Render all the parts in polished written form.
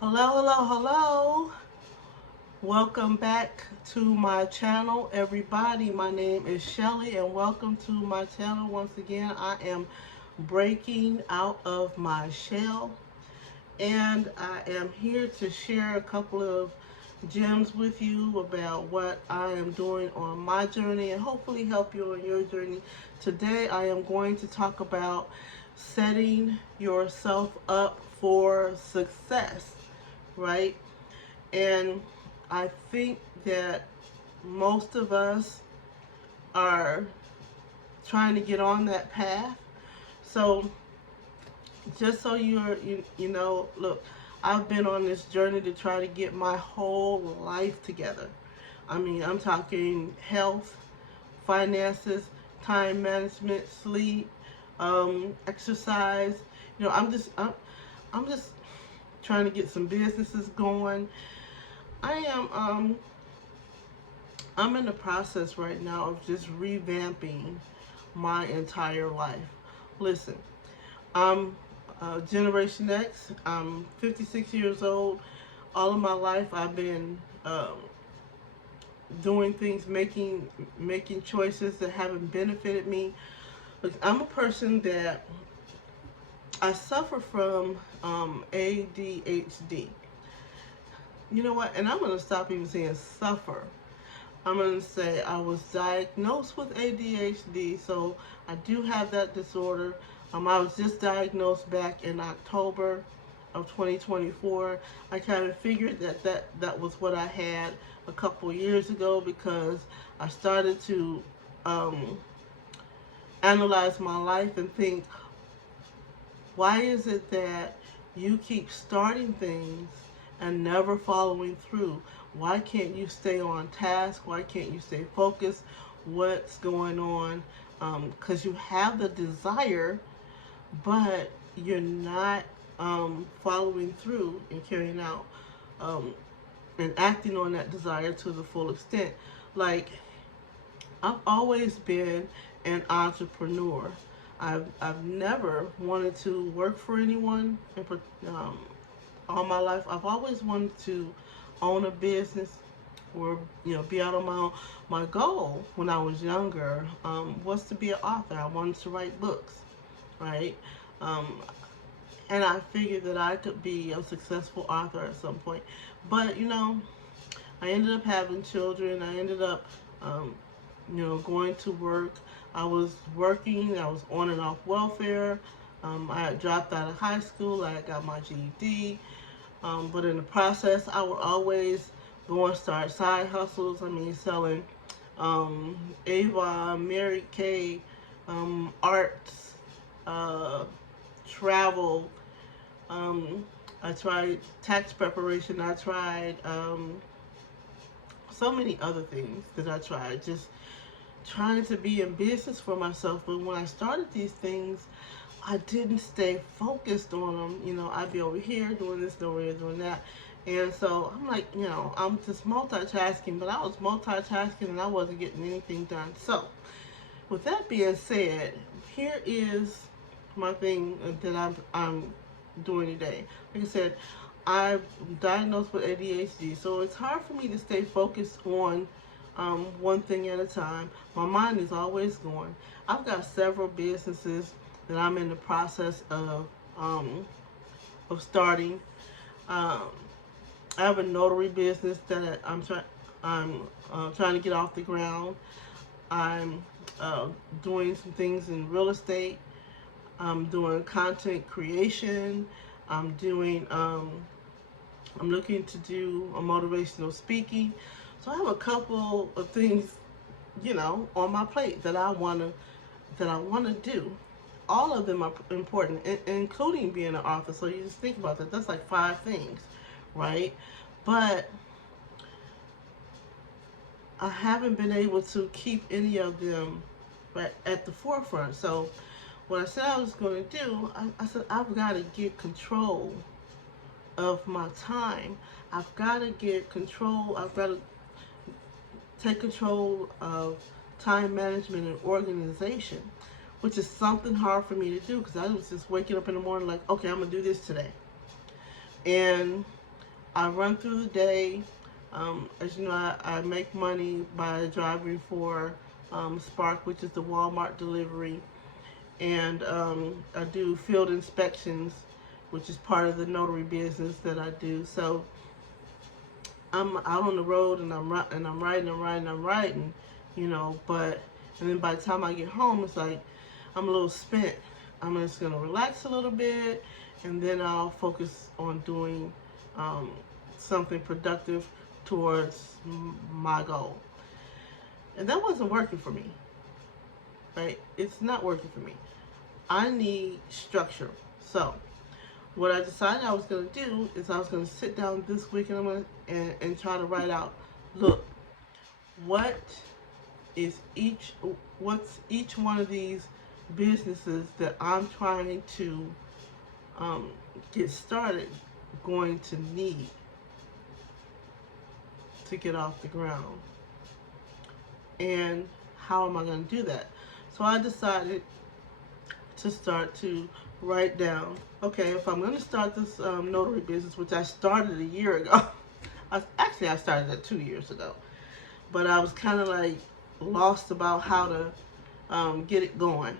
Hello, hello, hello. Welcome back to my channel, everybody. My name is Shelly, and welcome to my channel once again. I am breaking out of my shell, and I am here to share a couple of gems with you about what I am doing on my journey and hopefully help you on your journey. Today, I am going to talk about setting yourself up for success, right? And I think that most of us are trying to get on that path. So just so look, I've been on this journey to try to get my whole life together. I mean, I'm talking health, finances, time management, sleep, exercise. I'm just trying to get some businesses going. I am I'm in the process right now of just revamping my entire life. Listen, I'm Generation X. I'm 56 years old. All of my life, I've been doing things, making choices that haven't benefited me. Look, I'm a person that I suffer from ADHD. You know what? And I'm going to stop even saying suffer. I'm going to say I was diagnosed with ADHD, so I do have that disorder. I was just diagnosed back in October of 2024. I kind of figured that was what I had a couple years ago because I started to um, analyze my life and think, why is it that you keep starting things and never following through? Why can't you stay on task? Why can't you stay focused? What's going on? Because you have the desire, but you're not following through and carrying out um, and acting on that desire to the full extent. Like, I've always been an entrepreneur. I've never wanted to work for anyone um, all my life. I've always wanted to own a business or be out on my own. My goal when I was younger was to be an author. I wanted to write books, right? Um, and I figured that I could be a successful author at some point. But I ended up having children. I ended up um, going to work. I was working. I was on and off welfare. I had dropped out of high school. I got my GED. But in the process, I would always go and start side hustles. I mean, selling Avon, Mary Kay, arts, uh, travel. Um, I tried tax preparation. I tried so many other things that I tried. Just trying to be in business for myself. But when I started these things, I didn't stay focused on them. I'd be over here doing this, over here doing that. And so I'm like, I'm just multitasking, but I was multitasking and I wasn't getting anything done. So, with that being said, here is my thing that I'm doing today. Like I said, I'm diagnosed with ADHD, so it's hard for me to stay focused on one thing at a time. My mind is always going. I've got several businesses that I'm in the process of starting. Um, I have a notary business that I'm trying to get off the ground. I'm doing some things in real estate. I'm doing content creation. I'm doing I'm looking to do a motivational speaking. So I have a couple of things, on my plate that I wanna do. All of them are important, including being an author. So you just think about that. That's like 5 things, right? But I haven't been able to keep any of them right at the forefront. So what I said I was going to do, I said I've got to get control of my time. I've got to get control. I've got to take control of time management and organization, which is something hard for me to do because I was just waking up in the morning like, okay, I'm gonna do this today, and I run through the day. As you know, I make money by driving for Spark, which is the Walmart delivery, and I do field inspections, which is part of the notary business that I do. So I'm out on the road and I'm writing, you know. But and then by the time I get home, it's like I'm a little spent. I'm just gonna relax a little bit, and then I'll focus on doing um, something productive towards my goal. And that wasn't working for me, right? It's not working for me. I need structure. So what I decided I was going to do is I was going to sit down this week and and try to write out, look, what is what's each one of these businesses that I'm trying to get started going to need to get off the ground, and how am I going to do that? So I decided to start to write down, okay, if I'm going to start this notary business, which I started a year ago. I started that 2 years ago, but I was kind of like lost about how to get it going.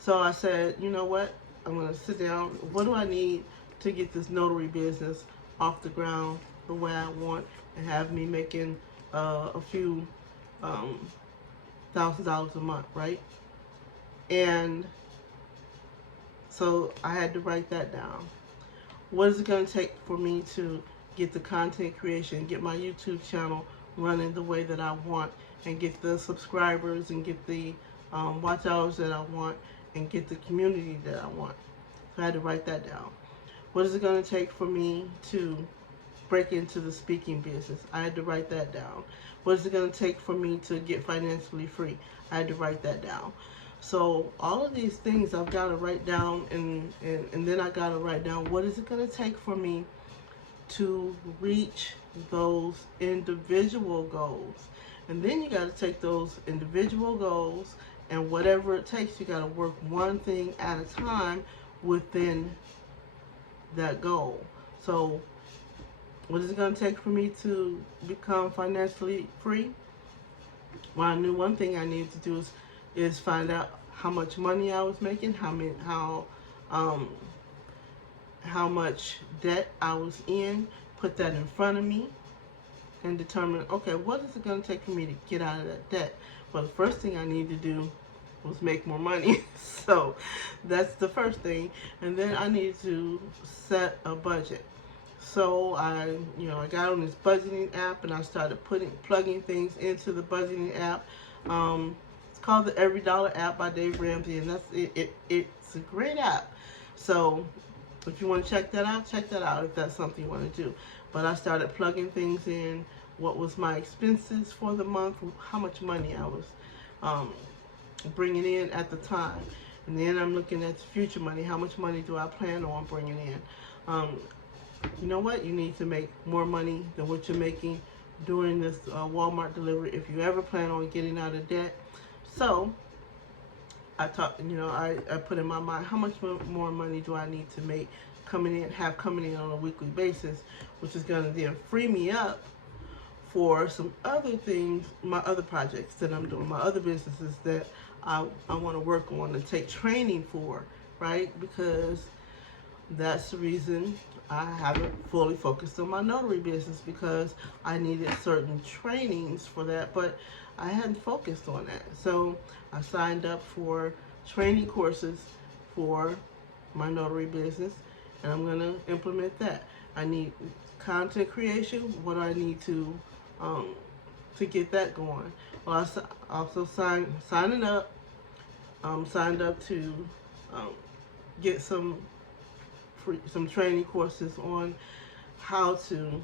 So I said, you know what? I'm going to sit down. What do I need to get this notary business off the ground the way I want, and have me making a few um, $1,000s a month, right? And so I had to write that down. What is it going to take for me to get the content creation, get my YouTube channel running the way that I want, and get the subscribers and get the watch hours that I want, and get the community that I want? So I had to write that down. What is it going to take for me to break into the speaking business? I had to write that down. What is it going to take for me to get financially free? I had to write that down. So all of these things I've got to write down, and then I got to write down what is it going to take for me to reach those individual goals. And then you got to take those individual goals, and whatever it takes, you got to work one thing at a time within that goal. So what is it going to take for me to become financially free? Well, I knew one thing I needed to do is find out how much money I was making, um, how much debt I was in, put that in front of me, and determine, okay, what is it going to take for me to get out of that debt? Well, the first thing I need to do was make more money. So that's the first thing. And then I need to set a budget. So I got on this budgeting app, and I started plugging things into the budgeting app. It's called the Every Dollar app by Dave Ramsey, and that's it. It's a great app. So if you want to check that out if that's something you want to do. But I started plugging things in, what was my expenses for the month, how much money I was bringing in at the time. And then I'm looking at the future money. How much money do I plan on bringing in? You know what? You need to make more money than what you're making during this Walmart delivery if you ever plan on getting out of debt. So I put in my mind, how much more money do I need to make coming in on a weekly basis, which is going to then free me up for some other things, my other projects that I'm doing, my other businesses that I want to work on and take training for, right? Because that's the reason I haven't fully focused on my notary business, because I needed certain trainings for that, but I hadn't focused on that. So I signed up for training courses for my notary business, and I'm going to implement that. I need content creation. What do I need to get that going? Well, I also signed up to get some training courses on how to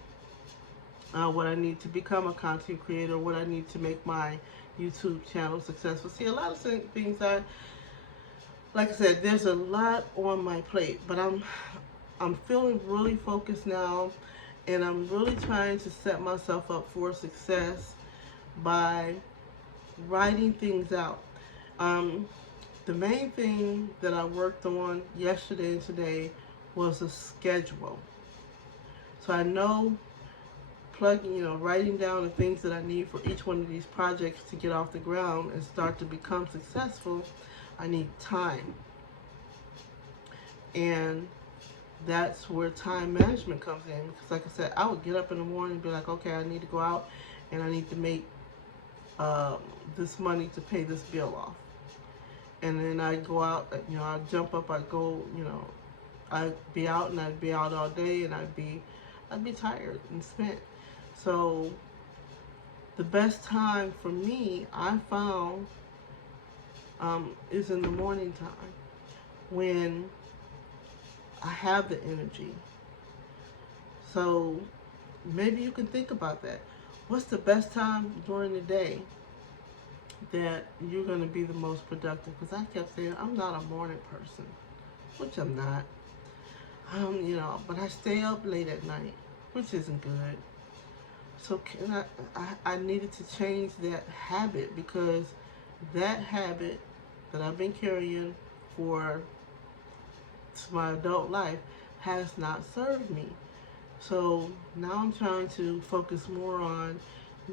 what I need to become a content creator, what I need to make my YouTube channel successful. See, a lot of things like I said, there's a lot on my plate, but I'm feeling really focused now, and I'm really trying to set myself up for success by writing things out. The main thing that I worked on yesterday and today was a schedule. So I know plugging, writing down the things that I need for each one of these projects to get off the ground and start to become successful, I need time. And that's where time management comes in. Because like I said, I would get up in the morning and be like, okay, I need to go out and I need to make this money to pay this bill off. And then I'd go out, I'd jump up, I'd go, I'd be out and I'd be out all day and I'd be tired and spent. So the best time for me, I found, is in the morning time when I have the energy. So maybe you can think about that. What's the best time during the day that you're going to be the most productive? Because I kept saying I'm not a morning person, which I'm not. But I stay up late at night, which isn't good. So I needed to change that habit, because that habit that I've been carrying for my adult life has not served me. So now I'm trying to focus more on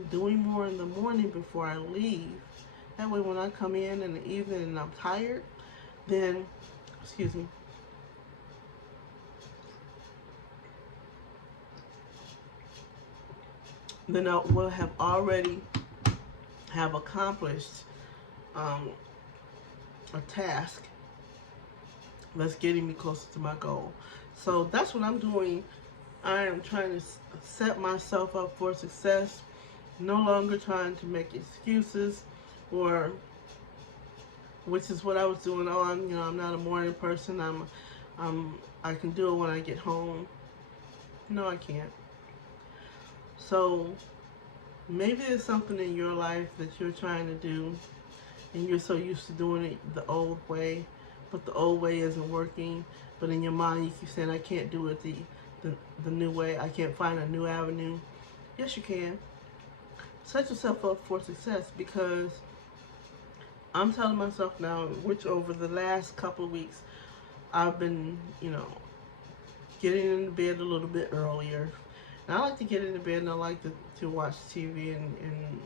doing more in the morning before I leave. That way when I come in the evening and I'm tired, then, excuse me, then I will have already have accomplished a task that's getting me closer to my goal. So that's what I'm doing. I am trying to set myself up for success, no longer trying to make excuses, or which is what I was doing. Oh, I'm not a morning person. I can do it when I get home. No, I can't. So maybe there's something in your life that you're trying to do, and you're so used to doing it the old way, but the old way isn't working. But in your mind, you keep saying, I can't do it the new way. I can't find a new avenue. Yes, you can. Set yourself up for success, because I'm telling myself now, which over the last couple of weeks, I've been, getting into bed a little bit earlier. And I like to get into bed and I like to watch TV, and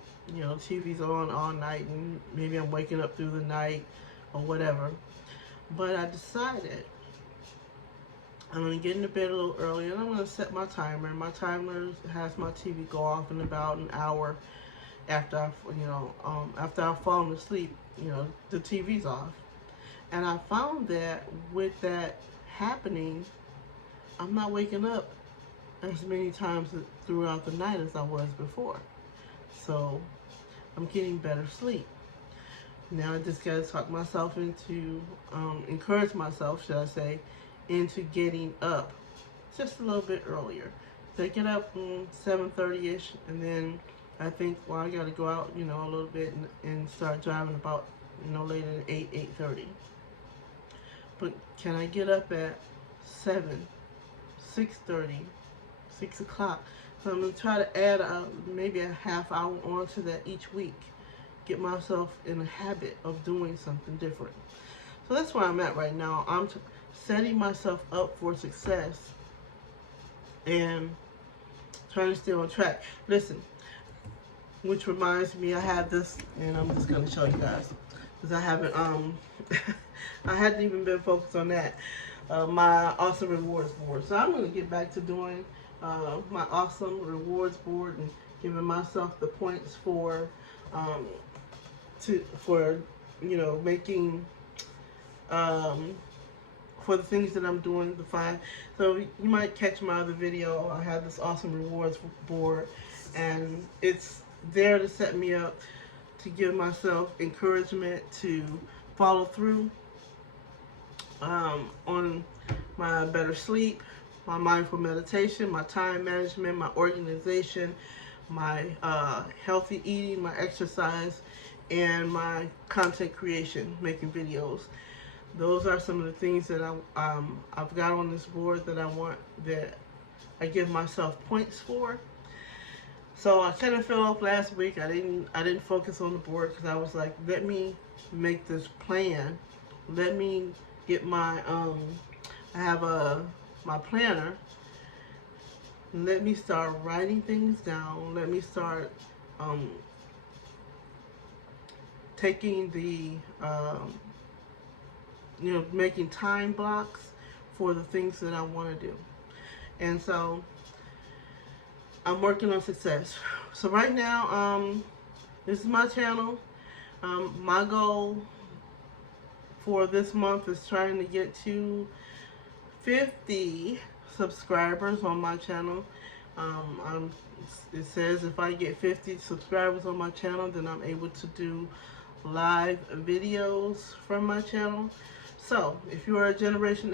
TV's on all night, and maybe I'm waking up through the night or whatever. But I decided I'm going to get into bed a little early, and I'm going to set my timer. My timer has my TV go off in about an hour after I've fallen asleep. The TV's off. And I found that with that happening, I'm not waking up as many times throughout the night as I was before. So I'm getting better sleep. Now I just got to talk myself into, encourage myself, should I say, into getting up just a little bit earlier. So I get up 7:30ish, and then I think, well, I got to go out, a little bit and start driving about, later than 8:30. But can I get up at 7, 6:30, 6 o'clock? So I'm going to try to add maybe a half hour onto that each week. Get myself in a habit of doing something different. So that's where I'm at right now. I'm setting myself up for success and trying to stay on track. Listen, which reminds me, I have this, and I'm just going to show you guys, because I haven't, I hadn't even been focused on that. My awesome rewards board. So I'm going to get back to doing my awesome rewards board and giving myself the points for making for the things that I'm doing to find. So you might catch my other video. I have this awesome rewards board, and it's there to set me up to give myself encouragement to follow through on my better sleep, my mindful meditation, my time management, my organization, my healthy eating, my exercise, and my content creation, making videos. Those are some of the things that I've got on this board that I give myself points for. So I kind of fell off last week. I didn't focus on the board, because I was like, let me make this plan. Let me get my I have my planner, let me start writing things down. Let me start um, taking the, making time blocks for the things that I want to do. And so I'm working on success. So right now, this is my channel. My goal for this month is trying to get to 50 subscribers on my channel. It says if I get 50 subscribers on my channel, then I'm able to do live videos from my channel. So if you are a Generation